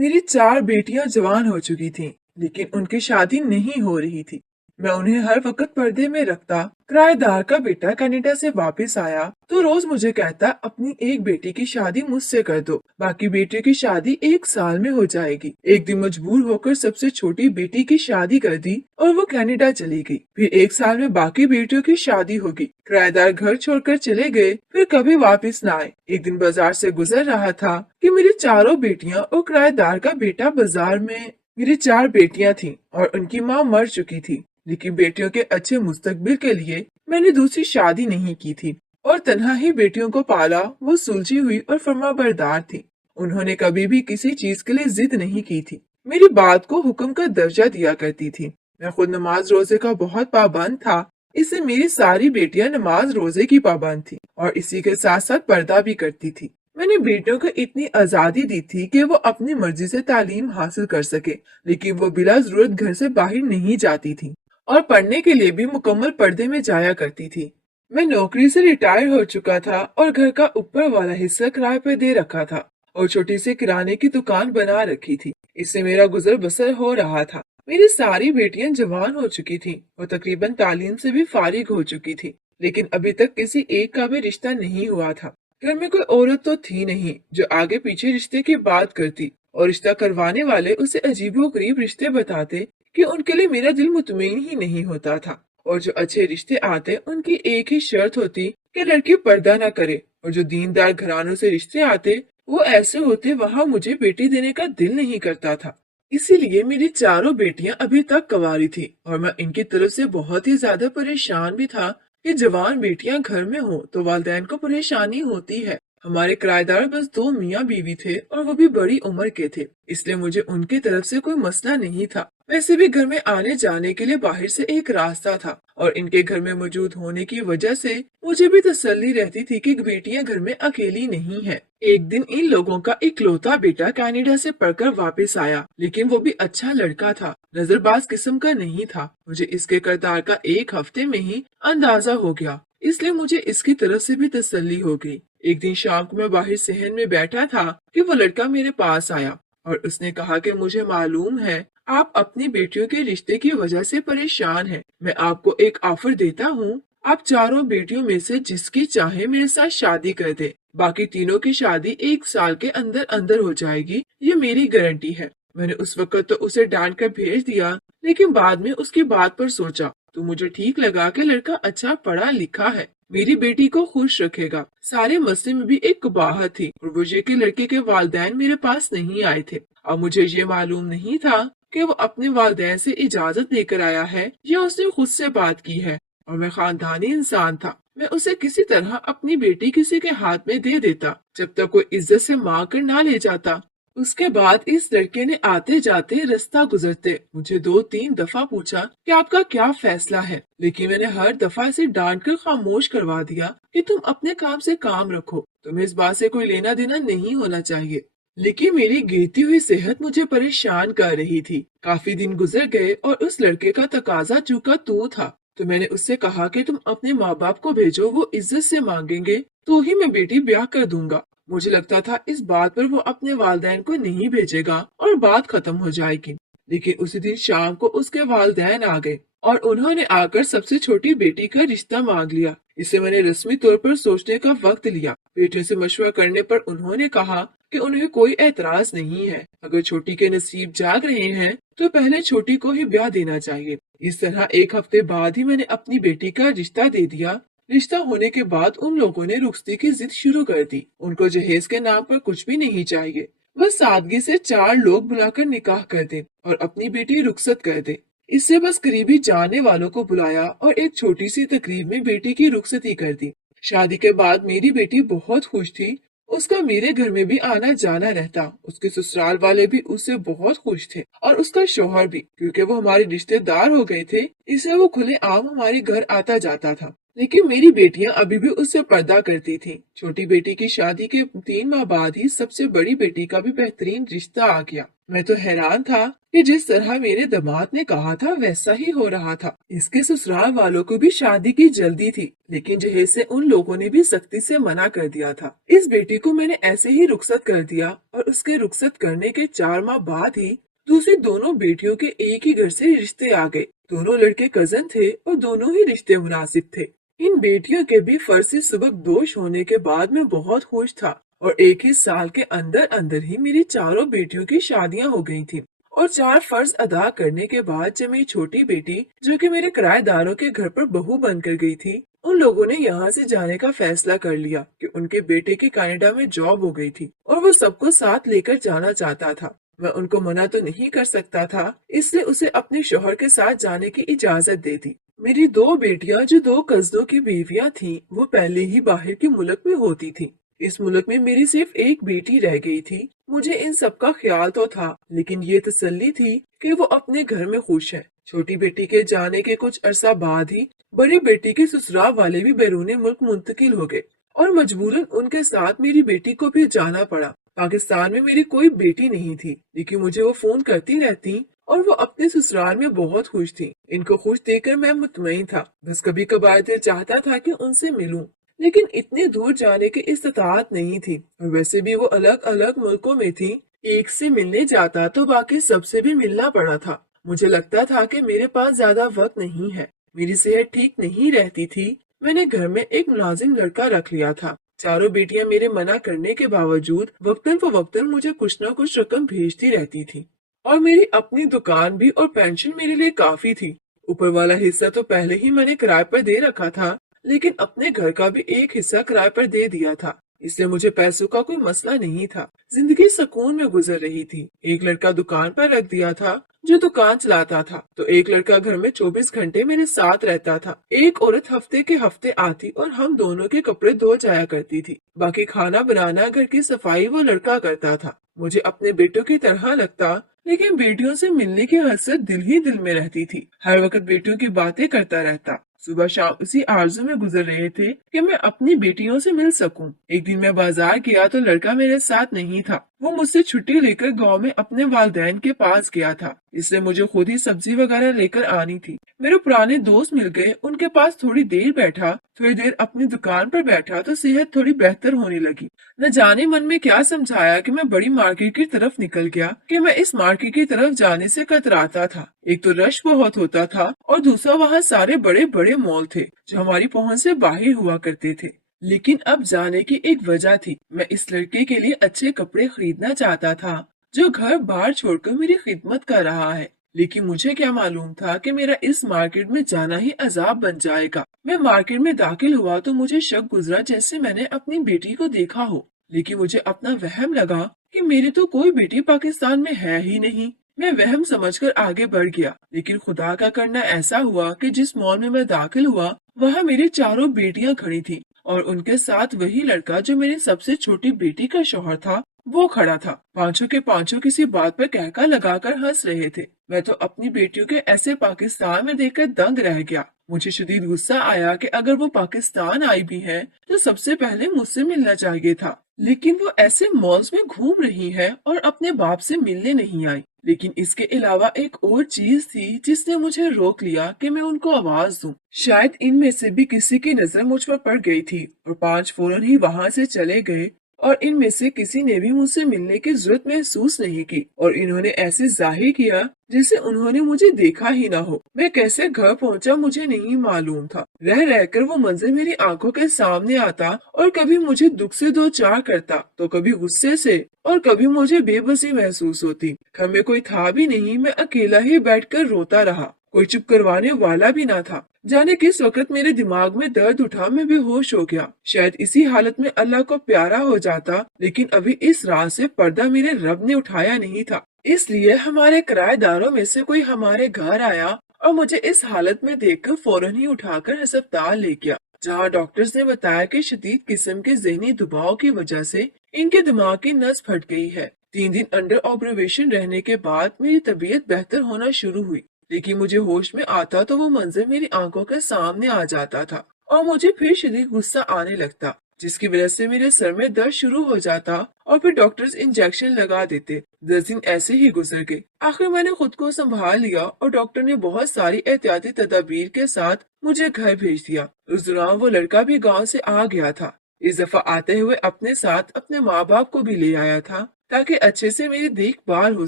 मेरी 4 बेटियां जवान हो चुकी थीं, लेकिन उनकी शादी नहीं हो रही थी। मैं उन्हें हर वक्त पर्दे में रखता। किराएदार का बेटा कनाडा से वापस आया तो रोज मुझे कहता, अपनी एक बेटी की शादी मुझसे कर दो, बाकी बेटियों की शादी 1 साल में हो जाएगी। एक दिन मजबूर होकर सबसे छोटी बेटी की शादी कर दी और वो कनाडा चली गई। फिर 1 साल में बाकी बेटियों की शादी होगी। किराएदार घर छोड़कर चले गए, फिर कभी वापस न आए। एक दिन बाजार से गुजर रहा था कि मेरी चारों बेटियां और किराएदार का बेटा बाजार में। मेरी 4 बेटियां थीं और उनकी माँ मर चुकी थी, लेकिन बेटियों के अच्छे मुस्तकबिल के लिए मैंने दूसरी शादी नहीं की थी और तन्हा ही बेटियों को पाला। वो सुलझी हुई और फर्माबरदार थी। उन्होंने कभी भी किसी चीज के लिए जिद नहीं की थी। मेरी बात को हुक्म का दर्जा दिया करती थी। मैं खुद नमाज रोजे का बहुत पाबंद था, इससे मेरी सारी बेटियां नमाज रोजे की पाबंद थी और इसी के साथ साथ पर्दा भी करती थी। मैंने बेटियों को इतनी आजादी दी थी कि वो अपनी मर्जी से तालीम हासिल कर सके, लेकिन वो बिला जरूरत घर से बाहर नहीं जाती थी और पढ़ने के लिए भी मुकम्मल पर्दे में जाया करती थी। मैं नौकरी से रिटायर हो चुका था और घर का ऊपर वाला हिस्सा किराए पे दे रखा था और छोटी सी किराने की दुकान बना रखी थी। इससे मेरा गुजर बसर हो रहा था। मेरी सारी बेटियां जवान हो चुकी थीं और तकरीबन तालीम से भी फारिग हो चुकी थी, लेकिन अभी तक किसी एक का भी रिश्ता नहीं हुआ था। घर में कोई औरत तो थी नहीं जो आगे पीछे रिश्ते की बात करती, और रिश्ता करवाने वाले उसे अजीबोगरीब रिश्ते बताते कि उनके लिए मेरा दिल मुतमईन ही नहीं होता था। और जो अच्छे रिश्ते आते उनकी एक ही शर्त होती कि लड़की पर्दा न करे, और जो दीनदार घरानों से रिश्ते आते वो ऐसे होते वहां मुझे बेटी देने का दिल नहीं करता था। इसीलिए मेरी चारों बेटियां अभी तक कंवारी थी और मैं इनकी तरफ से बहुत ही ज्यादा परेशान भी था कि जवान बेटियां घर में हो तो वालिदैन को परेशानी होती है। हमारे किराएदार बस 2 मियाँ बीवी थे और वो भी बड़ी उम्र के थे, इसलिए मुझे उनकी तरफ से कोई मसला नहीं था। वैसे भी घर में आने जाने के लिए बाहर से एक रास्ता था और इनके घर में मौजूद होने की वजह से मुझे भी तसल्ली रहती थी कि बेटियां घर में अकेली नहीं है। एक दिन इन लोगों का इकलौता बेटा कनाडा से पढ़कर वापस आया, लेकिन वो भी अच्छा लड़का था, नजरबाज किस्म का नहीं था। मुझे इसके किरदार का 1 हफ्ते में ही अंदाजा हो गया, इसलिए मुझे इसकी तरफ से भी तसल्ली हो गई। एक दिन शाम को मैं बाहर सहन में बैठा था कि वो लड़का मेरे पास आया और उसने कहा कि मुझे मालूम है आप अपनी बेटियों के रिश्ते की वजह से परेशान हैं। मैं आपको एक ऑफर देता हूँ, आप चारों बेटियों में से जिसकी चाहे मेरे साथ शादी कर दे, बाकी तीनों की शादी 1 साल के अंदर अंदर हो जाएगी, ये मेरी गारंटी है। मैंने उस वक्त तो उसे डांट कर भेज दिया, लेकिन बाद में उसकी बात पर सोचा तो मुझे ठीक लगा कि लड़का अच्छा पढ़ा लिखा है, मेरी बेटी को खुश रखेगा। सारे मसले में भी एक कबाहत थी और वो ये कि लड़के के वालिदैन मेरे पास नहीं आए थे। अब मुझे ये मालूम नहीं था कि वो अपने वालिदैन से इजाजत लेकर आया है या उसने खुद से बात की है, और मैं खानदानी इंसान था। मैं उसे किसी तरह अपनी बेटी किसी के हाथ में दे देता जब तक कोई इज्जत से मांग कर ना ले जाता। उसके बाद इस लड़के ने आते जाते रास्ता गुजरते मुझे 2-3 दफा पूछा कि आपका क्या फैसला है, लेकिन मैंने हर दफा इसे डांट कर खामोश करवा दिया कि तुम अपने काम से काम रखो, तुम्हें इस बात से कोई लेना देना नहीं होना चाहिए। लेकिन मेरी गिरती हुई सेहत मुझे परेशान कर रही थी। काफी दिन गुजर गए और उस लड़के का तकाजा चूका तू था, तो मैंने उससे कहा कि तुम अपने माँ बाप को भेजो, वो इज्जत से मांगेंगे तो ही मैं बेटी ब्याह कर दूंगा। मुझे लगता था इस बात पर वो अपने वालिदैन को नहीं भेजेगा और बात खत्म हो जाएगी, लेकिन उसी दिन शाम को उसके वालिदैन आ गए और उन्होंने आकर सबसे छोटी बेटी का रिश्ता मांग लिया। इसे मैंने रस्मी तौर पर सोचने का वक्त लिया। बेटियों से मशवरा करने पर उन्होंने कहा कि उन्हें कोई एतराज नहीं है, अगर छोटी के नसीब जाग रहे हैं तो पहले छोटी को ही ब्याह देना चाहिए। इस तरह 1 हफ्ते बाद ही मैंने अपनी बेटी का रिश्ता दे दिया। रिश्ता होने के बाद उन लोगों ने रुखसती की जिद शुरू कर दी। उनको जहेज के नाम पर कुछ भी नहीं चाहिए, बस सादगी से 4 लोग बुलाकर निकाह कर दे और अपनी बेटी रुखसत कर दे। इससे बस करीबी जानने वालों को बुलाया और एक छोटी सी तकरीब में बेटी की रुखसती कर दी। शादी के बाद मेरी बेटी बहुत खुश थी, उसका मेरे घर में भी आना जाना रहता। उसके ससुराल वाले भी उससे बहुत खुश थे और उसका शौहर भी, क्योंकि वो हमारे रिश्तेदार हो गए थे, इसलिए वो खुले आम हमारे घर आता जाता था। लेकिन मेरी बेटियां अभी भी उससे पर्दा करती थीं। छोटी बेटी की शादी के 3 माह बाद ही सबसे बड़ी बेटी का भी बेहतरीन रिश्ता आ गया। मैं तो हैरान था कि जिस तरह मेरे दामाद ने कहा था वैसा ही हो रहा था। इसके ससुराल वालों को भी शादी की जल्दी थी, लेकिन जहेज से उन लोगों ने भी सख्ती से मना कर दिया था। इस बेटी को मैंने ऐसे ही रुखसत कर दिया और उसके रुखसत करने के 4 माह बाद ही दूसरी दोनों बेटियों के एक ही घर से रिश्ते आ गए। दोनों लड़के कजन थे और दोनों ही रिश्ते मुनासिब थे। इन बेटियों के भी फर्जी सुबक दोष होने के बाद मैं बहुत खुश था और एक ही साल के अंदर अंदर ही मेरी चारों बेटियों की शादियां हो गई थी। और 4 फर्ज अदा करने के बाद जब मेरी छोटी बेटी, जो कि मेरे किराएदारों के घर पर बहू बनकर गई थी, उन लोगों ने यहाँ से जाने का फैसला कर लिया कि उनके बेटे की कनाडा में जॉब हो गई थी और वो सबको साथ लेकर जाना चाहता था। मैं उनको मना तो नहीं कर सकता था, इसलिए उसे अपने शौहर के साथ जाने की इजाजत दे दी। मेरी 2 बेटियां जो 2 कजनों की बीवियां थीं, वो पहले ही बाहर के मुल्क में होती थीं। इस मुल्क में मेरी सिर्फ एक बेटी रह गई थी। मुझे इन सब का ख्याल तो था, लेकिन ये तसल्ली थी कि वो अपने घर में खुश है। छोटी बेटी के जाने के कुछ अरसा बाद ही बड़ी बेटी के ससुराल वाले भी बैरून मुल्क मुंतकिल हो गए और मजबूरन उनके साथ मेरी बेटी को भी जाना पड़ा। पाकिस्तान में मेरी कोई बेटी नहीं थी, लेकिन मुझे वो फोन करती रहती और वो अपने ससुराल में बहुत खुश थी। इनको खुश देखकर मैं मुतमईन था। बस कभी कभार दिल चाहता था कि उनसे मिलूं, लेकिन इतने दूर जाने की इस्तात नहीं थी और वैसे भी वो अलग अलग मुल्कों में थी। एक से मिलने जाता तो बाकी सबसे भी मिलना पड़ा था। मुझे लगता था कि मेरे पास ज्यादा वक्त नहीं है। मेरी सेहत ठीक नहीं रहती थी। मैंने घर में एक मुलाजिम लड़का रख लिया था। चारों बेटियां मेरे मना करने के बावजूद वक्तन फवक्तन मुझे कुछ न कुछ रकम भेजती रहती थी और मेरी अपनी दुकान भी और पेंशन मेरे लिए काफी थी। ऊपर वाला हिस्सा तो पहले ही मैंने किराए पर दे रखा था, लेकिन अपने घर का भी एक हिस्सा किराए पर दे दिया था, इसलिए मुझे पैसों का कोई मसला नहीं था। जिंदगी सुकून में गुजर रही थी। एक लड़का दुकान पर रख दिया था जो दुकान चलाता था, तो एक लड़का घर में 24 घंटे मेरे साथ रहता था। एक औरत हफ्ते के हफ्ते आती और हम दोनों के कपड़े धो जाया करती थी। बाकी खाना बनाना, घर की सफाई वो लड़का करता था। मुझे अपने बेटों की तरह लगता, लेकिन बेटियों से मिलने की हसरत दिल ही दिल में रहती थी। हर वक्त बेटियों की बातें करता रहता। सुबह शाम उसी आरज़ू में गुजर रहे थे कि मैं अपनी बेटियों से मिल सकूं। एक दिन मैं बाजार गया तो लड़का मेरे साथ नहीं था। वो मुझसे छुट्टी लेकर गांव में अपने वालिदैन के पास गया था, इसलिए मुझे खुद ही सब्जी वगैरह लेकर आनी थी। मेरे पुराने दोस्त मिल गए, उनके पास थोड़ी देर बैठा। थोड़ी देर अपनी दुकान पर बैठा तो सेहत थोड़ी बेहतर होने लगी। न जाने मन में क्या समझाया कि मैं बड़ी मार्केट की तरफ निकल गया कि मैं इस मार्केट की तरफ जाने से कतराता था। एक तो रश बहुत होता था और दूसरा वहाँ सारे बड़े बड़े मॉल थे जो हमारी पहुंच से बाहर हुआ करते थे। लेकिन अब जाने की एक वजह थी। मैं इस लड़के के लिए अच्छे कपड़े खरीदना चाहता था जो घर बार छोड़कर मेरी खिदमत कर रहा है। लेकिन मुझे क्या मालूम था कि मेरा इस मार्केट में जाना ही अजाब बन जाएगा। मैं मार्केट में दाखिल हुआ तो मुझे शक गुजरा जैसे मैंने अपनी बेटी को देखा हो, लेकिन मुझे अपना वहम लगा कि मेरी तो कोई बेटी पाकिस्तान में है ही नहीं। मैं वहम समझकर आगे बढ़ गया, लेकिन खुदा का करना ऐसा हुआ कि जिस मॉल में मैं दाखिल हुआ वहाँ मेरी चारों बेटियां खड़ी थी और उनके साथ वही लड़का जो मेरी सबसे छोटी बेटी का शौहर था, वो खड़ा था। पांचों के पांचों किसी बात पर कहका लगाकर हंस रहे थे। मैं तो अपनी बेटियों के ऐसे पाकिस्तान में देखकर दंग रह गया। मुझे शदीद गुस्सा आया कि अगर वो पाकिस्तान आई भी है तो सबसे पहले मुझसे मिलना चाहिए था, लेकिन वो ऐसे मॉल्स में घूम रही है और अपने बाप से मिलने नहीं आई। लेकिन इसके अलावा एक और चीज थी जिसने मुझे रोक लिया कि मैं उनको आवाज दूं। शायद इनमें से भी किसी की नजर मुझ पर पड़ गई थी और 5 फौरन ही वहाँ से चले गए और इनमें से किसी ने भी मुझसे मिलने की जरूरत महसूस नहीं की और इन्होंने ऐसे जाहिर किया जैसे उन्होंने मुझे देखा ही ना हो। मैं कैसे घर पहुंचा मुझे नहीं मालूम था। रह रहकर वो मंजर मेरी आंखों के सामने आता और कभी मुझे दुख से दो चार करता तो कभी गुस्से से और कभी मुझे बेबसी महसूस होती। घर में कोई था भी नहीं, मैं अकेला ही बैठकर रोता रहा। कोई चुप करवाने वाला भी ना था। जाने किस वक्त मेरे दिमाग में दर्द उठा, मैं बेहोश हो गया। शायद इसी हालत में अल्लाह को प्यारा हो जाता, लेकिन अभी इस रात से पर्दा मेरे रब ने उठाया नहीं था। इसलिए हमारे किराएदारों में से कोई हमारे घर आया और मुझे इस हालत में देखकर फौरन ही उठाकर अस्पताल ले गया, जहाँ डॉक्टर्स ने बताया कि शदीद किस्म के ज़हनी दबाव की वजह से इनके दिमाग की नस फट गई है। 3 दिन अंडर ऑब्जर्वेशन रहने के बाद मेरी तबीयत बेहतर होना शुरू हुई, लेकिन मुझे होश में आता तो वो मंजर मेरी आंखों के सामने आ जाता था और मुझे फिर शदीद गुस्सा आने लगता। जिसकी वजह से मेरे सर में दर्द शुरू हो जाता और फिर डॉक्टर्स इंजेक्शन लगा देते। 10 दिन ऐसे ही गुजर गए। आखिर मैंने खुद को संभाल लिया और डॉक्टर ने बहुत सारी एहतियाती तदाबीर के साथ मुझे घर भेज दिया। उस दौरान वो लड़का भी गाँव से आ गया था। इस दफा आते हुए अपने साथ अपने माँ बाप को भी ले आया था ताकि अच्छे से मेरी देखभाल हो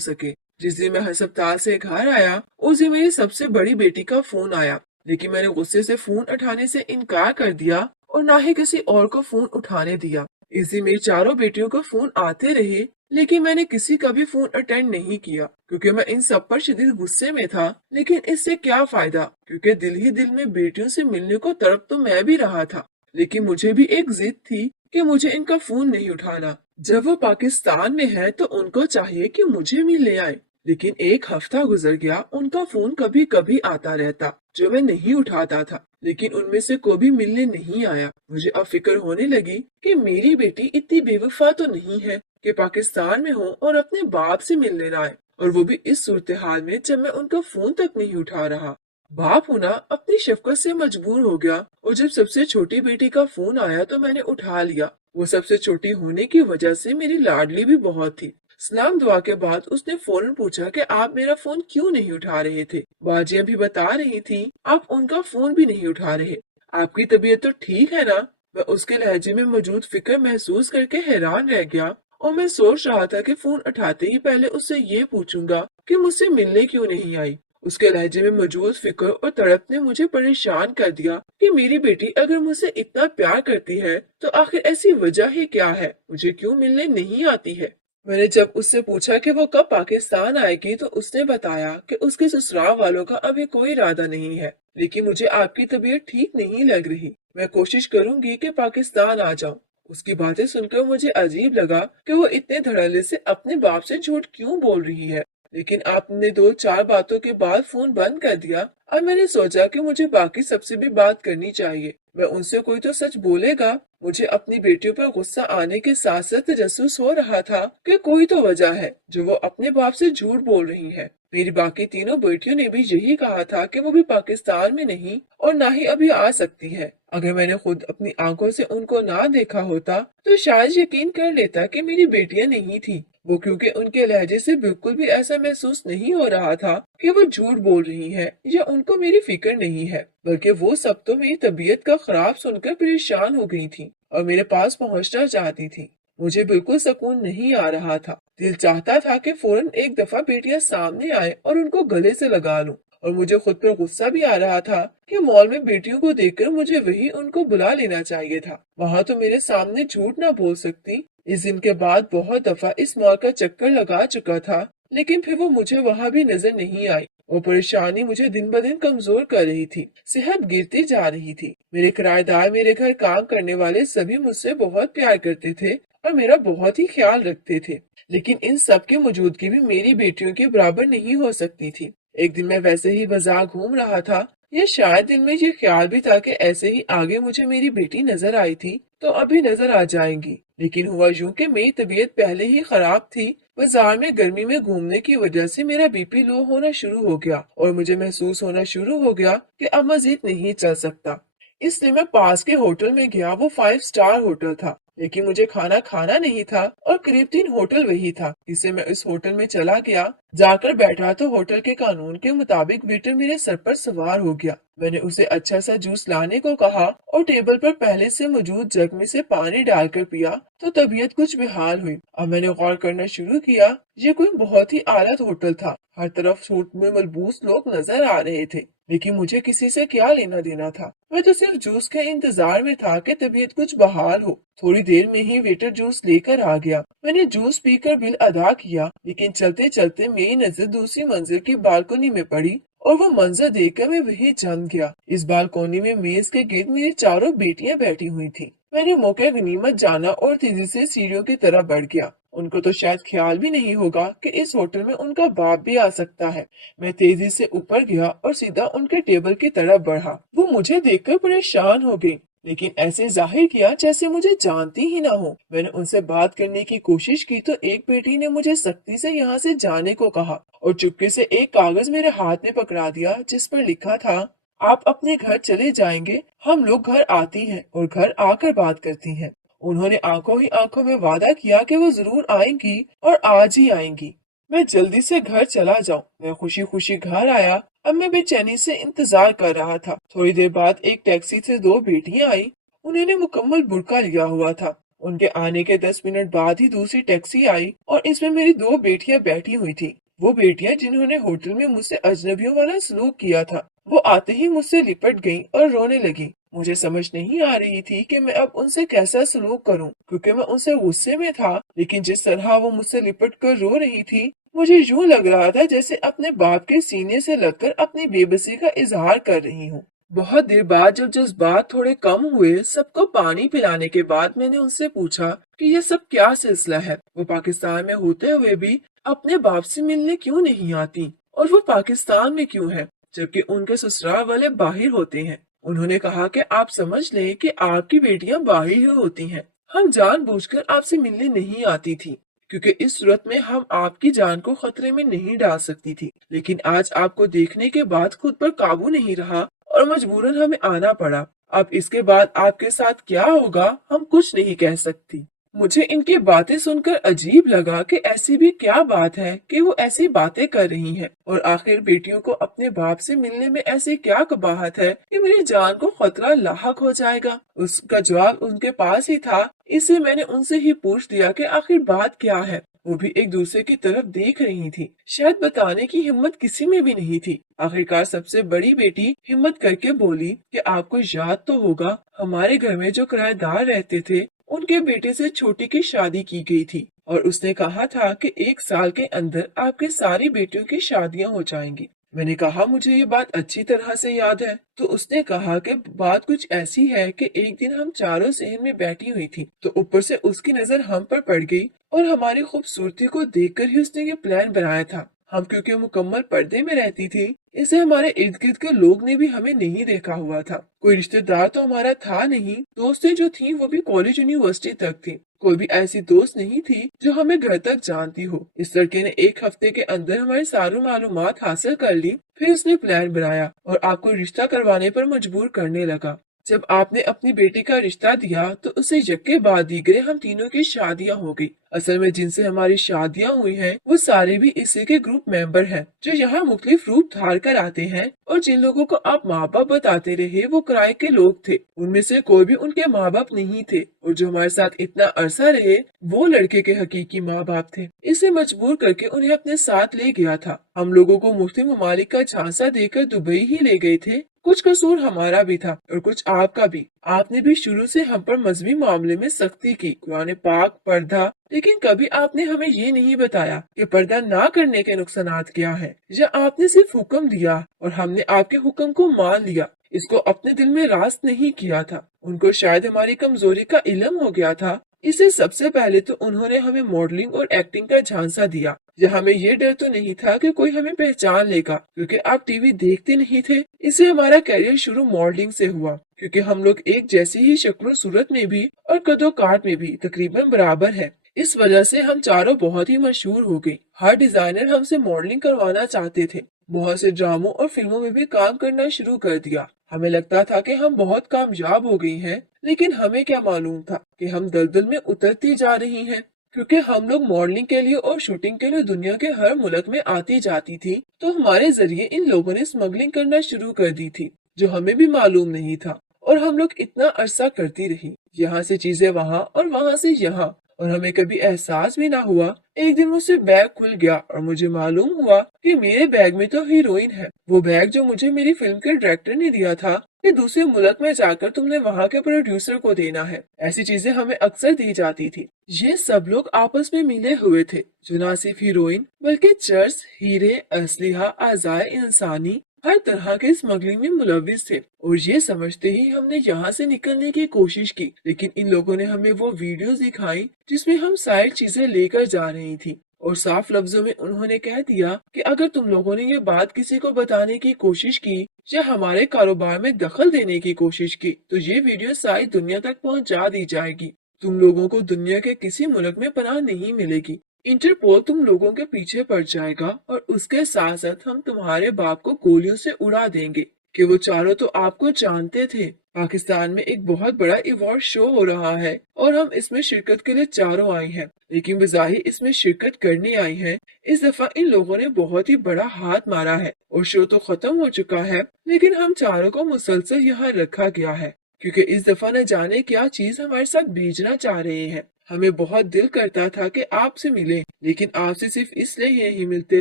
सके। जिस दिन मैं अस्पताल से घर आया उस दिन मेरी सबसे बड़ी बेटी का फोन आया, लेकिन मैंने गुस्से से फोन उठाने से इनकार कर दिया और ना ही किसी और को फोन उठाने दिया। इस दिन मेरी चारों बेटियों को फोन आते रहे, लेकिन मैंने किसी का भी फोन अटेंड नहीं किया क्योंकि मैं इन सब पर शदीद गुस्से में था। लेकिन इससे क्या फायदा, क्योंकि दिल ही दिल में बेटियों से मिलने को तड़प तो मैं भी रहा था, लेकिन मुझे भी एक जिद थी कि मुझे इनका फोन नहीं उठाना। जब वो पाकिस्तान में है तो उनको चाहिए कि मुझे मिलने आए। लेकिन एक हफ्ता गुजर गया, उनका फोन कभी कभी आता रहता जो मैं नहीं उठाता था, लेकिन उनमें से कोई भी मिलने नहीं आया। मुझे अब फिक्र होने लगी कि मेरी बेटी इतनी बेवफा तो नहीं है कि पाकिस्तान में हो और अपने बाप से मिलने ना आए, और वो भी इस सूरत हाल में जब मैं उनका फोन तक नहीं उठा रहा। बाप होना अपनी शफकत से मजबूर हो गया और जब सबसे छोटी बेटी का फोन आया तो मैंने उठा लिया। वो सबसे छोटी होने की वजह से मेरी लाडली भी बहुत थी। सलाम दुआ के बाद उसने फौरन पूछा कि आप मेरा फोन क्यों नहीं उठा रहे थे। बाजियां भी बता रही थी आप उनका फोन भी नहीं उठा रहे, आपकी तबीयत तो ठीक है ना। मैं उसके लहजे में मौजूद फिक्र महसूस करके हैरान रह गया और मैं सोच रहा था कि फोन उठाते ही पहले उससे ये पूछूंगा कि मुझसे मिलने क्यों नहीं आई। उसके लहजे में मौजूद फिक्र और तड़प ने मुझे परेशान कर दिया कि मेरी बेटी अगर मुझसे इतना प्यार करती है तो आखिर ऐसी वजह ही क्या है, मुझे क्यों मिलने नहीं आती है। मैंने जब उससे पूछा कि वो कब पाकिस्तान आएगी तो उसने बताया कि उसके ससुराल वालों का अभी कोई इरादा नहीं है, लेकिन मुझे आपकी तबीयत ठीक नहीं लग रही, मैं कोशिश करूंगी कि पाकिस्तान आ जाऊं। उसकी बातें सुनकर मुझे अजीब लगा कि वो इतने धड़ल्ले से अपने बाप से झूठ क्यों बोल रही है, लेकिन आपने 2-4 बातों के बाद फोन बंद कर दिया। अब मैंने सोचा कि मुझे बाकी सबसे भी बात करनी चाहिए। मैं उनसे कोई तो सच बोलेगा। मुझे अपनी बेटियों पर गुस्सा आने के साथ साथ तजस्सुस हो रहा था कि कोई तो वजह है जो वो अपने बाप से झूठ बोल रही है। मेरी बाकी तीनों बेटियों ने भी यही कहा था कि वो भी पाकिस्तान में नहीं और ना ही अभी आ सकती है। अगर मैंने खुद अपनी आंखों से उनको ना देखा होता तो शायद यकीन कर लेता कि मेरी बेटियां नहीं थी वो, क्योंकि उनके लहजे से बिल्कुल भी ऐसा महसूस नहीं हो रहा था कि वो झूठ बोल रही हैं या उनको मेरी फिक्र नहीं है, बल्कि वो सब तो मेरी तबीयत का खराब सुनकर परेशान हो गई थी और मेरे पास पहुंचना चाहती थी। मुझे बिल्कुल सुकून नहीं आ रहा था। दिल चाहता था कि फौरन एक दफा बेटियां सामने आए और उनको गले से लगा लूं, और मुझे खुद पर गुस्सा भी आ रहा था कि मॉल में बेटियों को देखकर मुझे वही उनको बुला लेना चाहिए था। वहाँ तो मेरे सामने झूठ ना बोल सकती। इस दिन के बाद बहुत दफा इस मॉल का चक्कर लगा चुका था, लेकिन फिर वो मुझे वहाँ भी नजर नहीं आई। वो परेशानी मुझे दिन ब दिन कमजोर कर रही थी, सेहत गिरती जा रही थी। मेरे किराएदार, मेरे घर काम करने वाले सभी मुझसे बहुत प्यार करते थे और मेरा बहुत ही ख्याल रखते थे, लेकिन इन सब की मौजूदगी भी मेरी बेटियों के बराबर नहीं हो सकती थी। एक दिन मैं वैसे ही बाजार घूम रहा था, या शायद दिन में ये ख्याल भी था कि ऐसे ही आगे मुझे मेरी बेटी नजर आई थी तो अभी नजर आ जाएंगी, लेकिन हुआ यूं कि मेरी तबीयत पहले ही खराब थी। बाजार में गर्मी में घूमने की वजह से मेरा बीपी लो होना शुरू हो गया और मुझे महसूस होना शुरू हो गया कि अब मजीद नहीं चल सकता। इसलिए मैं पास के होटल में गया। वो 5 स्टार होटल था, लेकिन मुझे खाना खाना नहीं था और करीब 3 होटल वही था। इससे मैं इस होटल में चला गया। जाकर बैठा तो होटल के कानून के मुताबिक वेटर मेरे सर पर सवार हो गया। मैंने उसे अच्छा सा जूस लाने को कहा और टेबल पर पहले से मौजूद जग में से पानी डालकर पिया तो तबीयत कुछ बेहाल हुई। अब मैंने गौर करना शुरू किया, ये कोई बहुत ही आला होटल था। हर तरफ सूट में मलबूस लोग नजर आ रहे थे, लेकिन मुझे किसी से क्या लेना देना था। मैं तो सिर्फ जूस के इंतजार में था कि तबीयत कुछ बहाल हो। थोड़ी देर में ही वेटर जूस लेकर आ गया। मैंने जूस पीकर बिल अदा किया, लेकिन चलते चलते मेरी नजर दूसरी मंजिल की बालकनी में पड़ी और वो मंजर देखकर मैं वही जम गया। इस बालकोनी में मेज के गिर्द मेरी चारों बेटियां बैठी हुई थी। मैंने मौके गनीमत जाना और तेजी से सीढ़ियों की तरफ बढ़ गया। उनको तो शायद ख्याल भी नहीं होगा कि इस होटल में उनका बाप भी आ सकता है। मैं तेजी से ऊपर गया और सीधा उनके टेबल की तरफ बढ़ा। वो मुझे देखकर परेशान हो गई, लेकिन ऐसे जाहिर किया जैसे मुझे जानती ही ना हो। मैंने उनसे बात करने की कोशिश की तो एक बेटी ने मुझे सख्ती से यहाँ से जाने को कहा और चुपके से एक कागज मेरे हाथ में पकड़ा दिया जिस पर लिखा था, आप अपने घर चले जाएंगे, हम लोग घर आती हैं और घर आकर बात करती हैं। उन्होंने आंखों ही आंखों में वादा किया कि वो जरूर आएंगी और आज ही आएंगी। मैं जल्दी से घर चला जाऊं। मैं खुशी खुशी घर आया। अब मैं बेचैनी से इंतजार कर रहा था। थोड़ी देर बाद एक टैक्सी से दो बेटियां आई। उन्होंने मुकम्मल बुर्का लिया हुआ था। उनके आने के 10 मिनट बाद ही दूसरी टैक्सी आई और इसमें मेरी दो बेटियां बैठी हुई थी। वो बेटियां जिन्होंने होटल में मुझसे अजनबियों वाला सलूक किया था, वो आते ही मुझसे लिपट गईं और रोने लगी। मुझे समझ नहीं आ रही थी कि मैं अब उनसे कैसा सलूक करूं, क्योंकि मैं उनसे गुस्से में था, लेकिन जिस तरह वो मुझसे लिपट कर रो रही थी, मुझे यूं लग रहा था जैसे अपने बाप के सीने से लगकर अपनी बेबसी का इजहार कर रही हूँ। बहुत देर बाद जब जज्बात थोड़े कम हुए, सबको पानी पिलाने के बाद मैंने उनसे पूछा कि ये सब क्या सिलसिला है। वो पाकिस्तान में होते हुए भी अपने बाप से मिलने क्यों नहीं आती, और वो पाकिस्तान में क्यों है जबकि उनके ससुराल वाले बाहर होते हैं। उन्होंने कहा कि आप समझ लें कि आपकी बेटियां बाहर ही होती हैं। हम जानबूझकर आपसे मिलने नहीं आती थी, क्योंकि इस सूरत में हम आपकी जान को खतरे में नहीं डाल सकती थी। लेकिन आज आपको देखने के बाद खुद पर काबू नहीं रहा और मजबूरन हमें आना पड़ा। अब इसके बाद आपके साथ क्या होगा हम कुछ नहीं कह सकती। मुझे इनकी बातें सुनकर अजीब लगा कि ऐसी भी क्या बात है कि वो ऐसी बातें कर रही हैं, और आखिर बेटियों को अपने बाप से मिलने में ऐसी क्या कबाहत है कि मेरी जान को खतरा लाहक हो जाएगा। उसका जवाब उनके पास ही था, इससे मैंने उनसे ही पूछ दिया कि आखिर बात क्या है। वो भी एक दूसरे की तरफ देख रही थी। शायद बताने की हिम्मत किसी में भी नहीं थी। आखिरकार सबसे बड़ी बेटी हिम्मत करके बोली कि आपको याद तो होगा, हमारे घर में जो किराएदार रहते थे, उनके बेटे से छोटी की शादी की गई थी, और उसने कहा था कि 1 साल के अंदर आपके सारी बेटियों की शादियां हो जाएंगी। मैंने कहा मुझे ये बात अच्छी तरह से याद है। तो उसने कहा कि बात कुछ ऐसी है कि एक दिन हम चारों सहन में बैठी हुई थी, तो ऊपर से उसकी नजर हम पर पड़ गई, और हमारी खूबसूरती को देखकर ही उसने ये प्लान बनाया था। हम क्योंकि मुकम्मल पर्दे में रहती थी, इसे हमारे इर्द गिर्द के लोग ने भी हमें नहीं देखा हुआ था। कोई रिश्तेदार तो हमारा था नहीं। दोस्तें जो थी वो भी कॉलेज यूनिवर्सिटी तक थी। कोई भी ऐसी दोस्त नहीं थी जो हमें घर तक जानती हो। इस लड़के ने 1 हफ्ते के अंदर हमारी सारी मालूमात हासिल कर ली। फिर उसने प्लान बनाया और आपको रिश्ता करवाने पर मजबूर करने लगा। जब आपने अपनी बेटी का रिश्ता दिया तो उसे यके बाद दीगरे हम तीनों की शादियां हो गई। असल में जिनसे हमारी शादियां हुई हैं, वो सारे भी इसी के ग्रुप मेंबर हैं, जो यहाँ मुख्तलिफ रूप धार कर आते हैं, और जिन लोगों को आप माँ बाप बताते रहे वो किराए के लोग थे। उनमें से कोई भी उनके माँ बाप नहीं थे, और जो हमारे साथ इतना अरसा रहे वो लड़के के हकीकी माँ बाप थे। इसे मजबूर करके उन्हें अपने साथ ले गया था। हम लोगों को मुफ्ती ममालिक का झांसा देकर दुबई ही ले गए थे। कुछ कसूर हमारा भी था और कुछ आपका भी। आपने भी शुरू से हम पर मजहबी मामले में सख्ती की, कुरान पाक, पर्दा, लेकिन कभी आपने हमें ये नहीं बताया कि पर्दा ना करने के नुकसानात क्या हैं। या आपने सिर्फ हुक्म दिया और हमने आपके हुक्म को मान लिया, इसको अपने दिल में रास्त नहीं किया था। उनको शायद हमारी कमजोरी का इल्म हो गया था। इसे सबसे पहले तो उन्होंने हमें मॉडलिंग और एक्टिंग का झांसा दिया। या हमें ये डर तो नहीं था कि कोई हमें पहचान लेगा, क्योंकि आप टीवी देखते नहीं थे। इससे हमारा करियर शुरू मॉडलिंग से हुआ, क्योंकि हम लोग एक जैसी ही शक्ल सूरत में भी और कदो काट में भी तकरीबन बराबर है। इस वजह से हम चारों बहुत ही मशहूर हो गए। हर डिजाइनर हमसे मॉडलिंग करवाना चाहते थे। बहुत से ड्रामों और फिल्मों में भी काम करना शुरू कर दिया। हमें लगता था कि हम बहुत कामयाब हो गई हैं, लेकिन हमें क्या मालूम था कि हम दलदल में उतरती जा रही हैं। क्योंकि हम लोग मॉडलिंग के लिए और शूटिंग के लिए दुनिया के हर मुल्क में आती जाती थी, तो हमारे जरिए इन लोगों ने स्मगलिंग करना शुरू कर दी थी, जो हमें भी मालूम नहीं था। और हम लोग इतना अरसा करती रही, यहाँ से चीजें वहाँ और वहाँ से यहाँ, और हमें कभी एहसास भी ना हुआ। एक दिन मुझसे बैग खुल गया और मुझे मालूम हुआ कि मेरे बैग में तो हीरोइन है। वो बैग जो मुझे मेरी फिल्म के डायरेक्टर ने दिया था कि दूसरे मुल्क में जाकर तुमने वहाँ के प्रोड्यूसर को देना है। ऐसी चीजें हमें अक्सर दी जाती थी। ये सब लोग आपस में मिले हुए थे, जो न सिर्फ हीरोइन बल्कि चर्च, हीरे, असलिहा, अज़ाए इंसानी, हर तरह के स्मगलिंग में मुलविस थे। और ये समझते ही हमने यहाँ से निकलने की कोशिश की, लेकिन इन लोगों ने हमें वो वीडियोस दिखाई जिसमें हम सारी चीजें लेकर जा रही थी, और साफ लफ्जों में उन्होंने कह दिया कि अगर तुम लोगों ने ये बात किसी को बताने की कोशिश की या हमारे कारोबार में दखल देने की कोशिश की, तो ये वीडियो सारी दुनिया तक पहुँचा दी जाएगी। तुम लोगों को दुनिया के किसी मुल्क में पनाह नहीं मिलेगी। इंटरपोल तुम लोगों के पीछे पड़ जाएगा, और उसके साथ साथ हम तुम्हारे बाप को गोलियों से उड़ा देंगे। कि वो चारों तो आपको जानते थे, पाकिस्तान में एक बहुत बड़ा अवार्ड शो हो रहा है और हम इसमें शिरकत के लिए चारों आए हैं, लेकिन बज़ाहिर इसमें शिरकत करने आई हैं। इस दफा इन लोगों ने बहुत ही बड़ा हाथ मारा है और शो तो खत्म हो चुका है, लेकिन हम चारों को मुसलसल यहाँ रखा गया है क्योंकि इस दफा न जाने क्या चीज हमारे साथ भेजना चाह रहे हैं। हमें बहुत दिल करता था कि आपसे मिले, लेकिन आपसे सिर्फ इसलिए ही मिलते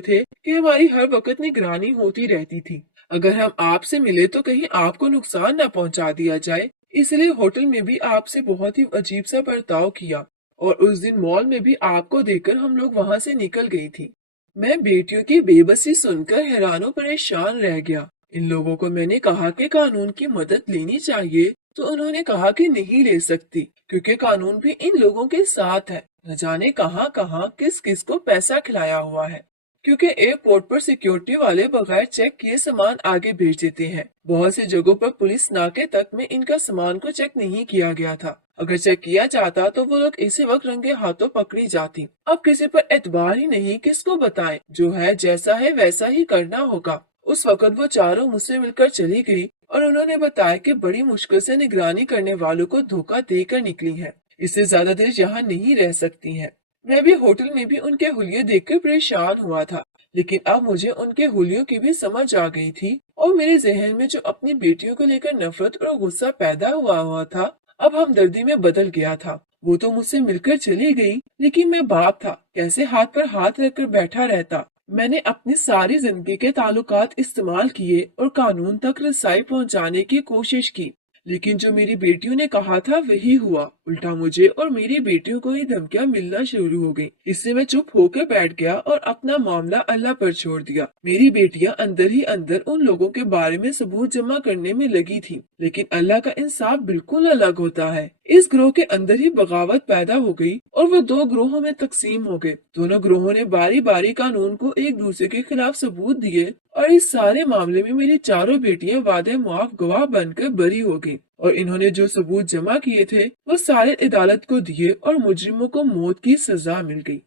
थे कि हमारी हर वक्त निगरानी होती रहती थी। अगर हम आपसे मिले तो कहीं आपको नुकसान न पहुंचा दिया जाए, इसलिए होटल में भी आपसे बहुत ही अजीब सा बर्ताव किया और उस दिन मॉल में भी आपको देखकर हम लोग वहां से निकल गई थी। मैं बेटियों की बेबसी सुनकर हैरानों परेशान रह गया। इन लोगों को मैंने कहा कि कानून की मदद लेनी चाहिए तो उन्होंने कहा कि नहीं ले सकती क्योंकि कानून भी इन लोगों के साथ है। न जाने कहां कहां किस किस को पैसा खिलाया हुआ है, क्योंकि एयरपोर्ट पर सिक्योरिटी वाले बगैर चेक किए सामान आगे भेज देते हैं। बहुत सी जगहों पर पुलिस नाके तक में इनका सामान को चेक नहीं किया गया था। अगर चेक किया जाता तो वो लोग इसी वक्त रंगे हाथों पकड़ी जाती। अब किसी पर एतबार ही नहीं, किसको बताएं, जो है जैसा है वैसा ही करना होगा। उस वक्त वो चारों मुझसे मिलकर चली गई और उन्होंने बताया कि बड़ी मुश्किल से निगरानी करने वालों को धोखा देकर निकली हैं। इससे ज्यादा देर यहाँ नहीं रह सकती हैं। मैं भी होटल में भी उनके हुलिये देखकर परेशान हुआ था, लेकिन अब मुझे उनके हुलियों की भी समझ आ गई थी और मेरे जहन में जो अपनी बेटियों को लेकर नफरत और गुस्सा पैदा हुआ था, अब हमदर्दी में बदल गया था। वो तो मुझसे मिलकर चली गई, लेकिन मैं बाप था, कैसे हाथ पर हाथ रखकर बैठा रहता। मैंने अपनी सारी जिंदगी के ताल्लुकात इस्तेमाल किए और कानून तक रसाई पहुंचाने की कोशिश की, लेकिन जो मेरी बेटियों ने कहा था वही हुआ। उल्टा मुझे और मेरी बेटियों को ही धमकियां मिलना शुरू हो गई। इससे मैं चुप होकर बैठ गया और अपना मामला अल्लाह पर छोड़ दिया। मेरी बेटियां अंदर ही अंदर उन लोगों के बारे में सबूत जमा करने में लगी थी, लेकिन अल्लाह का इंसाफ बिल्कुल अलग होता है। इस ग्रोह के अंदर ही बगावत पैदा हो गई और वो दो ग्रोहों में तकसीम हो गए। दोनों ग्रोहों ने बारी बारी कानून को एक दूसरे के खिलाफ सबूत दिए और इस सारे मामले में मेरी चारों बेटियां वादे मुआफ गवाह बनकर बरी हो गईं और इन्होंने जो सबूत जमा किए थे वो सारे अदालत को दिए और मुजरिमों को मौत की सजा मिल गई।